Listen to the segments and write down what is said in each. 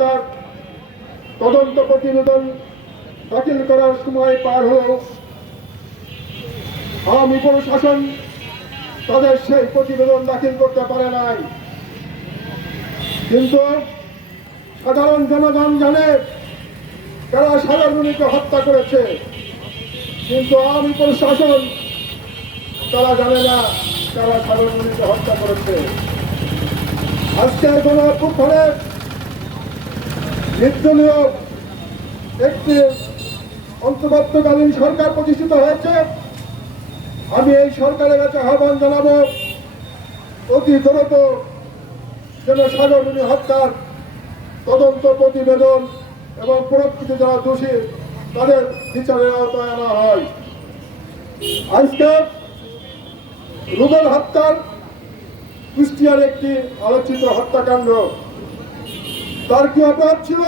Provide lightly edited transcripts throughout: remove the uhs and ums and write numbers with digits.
হত্যার তদন্ত প্রতিবেদন দাখিল করার সময় পার হলেও আওয়ামী প্রশাসন তাদের সেই প্রতিবেদন দাখিল করতে পারে নাই। কিন্তু সাধারণ জনগণ জানে কারা সাগররুনিকে হত্যা করেছে, কিন্তু আওয়ামী প্রশাসন তারা জানে না কারা সাগররুনিকে হত্যা করেছে। আজকের গণঅভ্যুত্থানে নির্দলীয় একটি অন্তর্বর্তীকালীন সরকার প্রতিষ্ঠিত হয়েছে। আমি এই সরকারের কাছে আহ্বান জানাবো, অতি দ্রুত যেন সাগররুনি হত্যার তদন্ত প্রতিবেদন এবং প্রকৃত যারা দোষী তাদের বিচারের আওতায় আনা হয়। আজকে রুবেল হত্যার কুষ্টিয়ার একটি আলোচিত হত্যাকাণ্ড। তার কি অপরাধ ছিল?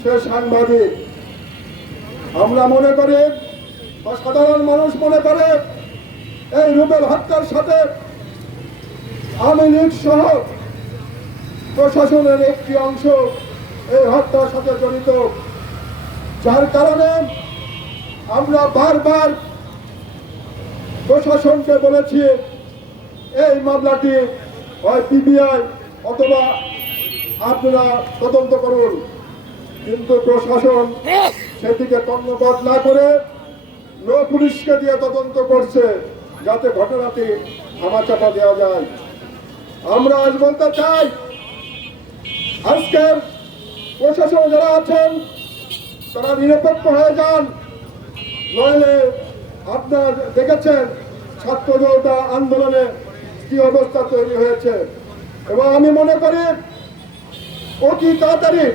সে সাংবাদিক। আমরা মনে করি বা সাধারণ মানুষ মনে করে এই রুবেল হত্যার সাথে আওয়ামী লীগ সহ প্রশাসনের একটি অংশ এই হত্যার সাথে জড়িত, যার কারণে আমরা বারবার প্রশাসনকে বলেছি এই মামলাটি হয় পিবিআই অথবা আপনারা তদন্ত করুন, কিন্তু প্রশাসন সেদিকে কর্ণপাত না করে পুলিশকে দিয়ে তদন্ত করছে যাতে ঘটনাটি ধামাচাপা দেওয়া যায়। আমরা আজ বলতে চাই, আজকের প্রশাসন যারা আছেন তারা নিরপেক্ষ হয়ে যান, নইলে আপনারা দেখেছেন ছাত্র জনতা আন্দোলনে কি অবস্থা তৈরি হয়েছে। এবং আমি মনে করি অতি তাড়াতাড়ি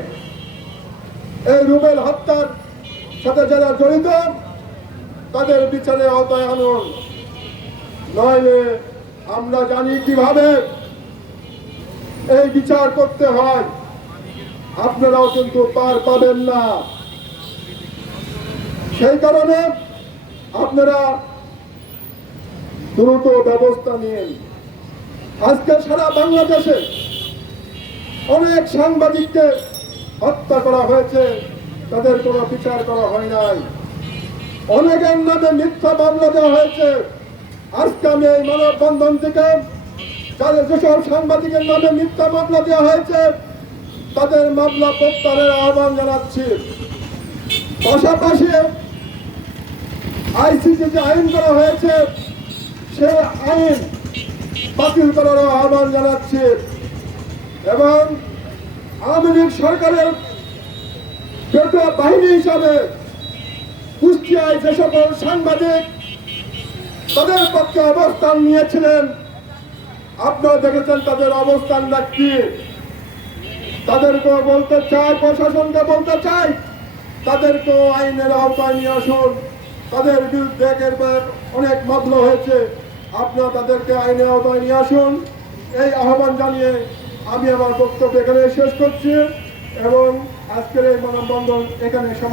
এই রুবেল হত্যার সাথে যারা জড়িত তাদের বিচারে আওতায় আনুন, নইলে আমরা জানি কিভাবে এই বিচার করতে হয়, আপনারাও কিন্তু পার পাবেন না। সেই কারণে আপনারা দ্রুত ব্যবস্থা নিন। আজকে সারা বাংলাদেশে অনেক সাংবাদিককে হত্যা করা হয়েছে, তাদের কোনো বিচার করা হয় নাই। অনেকের নামে মিথ্যা মামলা দেওয়া হয়েছে। আজকে আমি এই মানববন্ধন থেকে যাদের যেসব সাংবাদিকের নামে মিথ্যা মামলা দেওয়া হয়েছে তাদের মামলা প্রত্যাহারের আহ্বান জানাচ্ছি। পাশাপাশি আইসিসি যে আইন করা হয়েছে সেই আইন বাতিল করার আহ্বান জানাচ্ছি। এবং আওয়ামী লীগ সরকারের পেটোয়া বাহিনী হিসাবে কুষ্টিয়ায় যে সকল সাংবাদিক তাদের পক্ষে অবস্থান নিয়েছিলেন, আপনারা দেখেছেন তাদের অবস্থানটা কি। তাদেরকেও বলতে চাই, প্রশাসনকে বলতে চাই, তাদেরকেও আইনের আওতায় নিয়ে আসুন। তাদের বিরুদ্ধে অনেক মামলা হয়েছে, আপনারা তাদেরকে আইনের আওতায় নিয়ে আসুন। এই আহ্বান জানিয়ে আমি আমার বক্তব্য এখানে শেষ করছি এবং আজকের এই মানববন্ধন এখানে সমাপ্ত।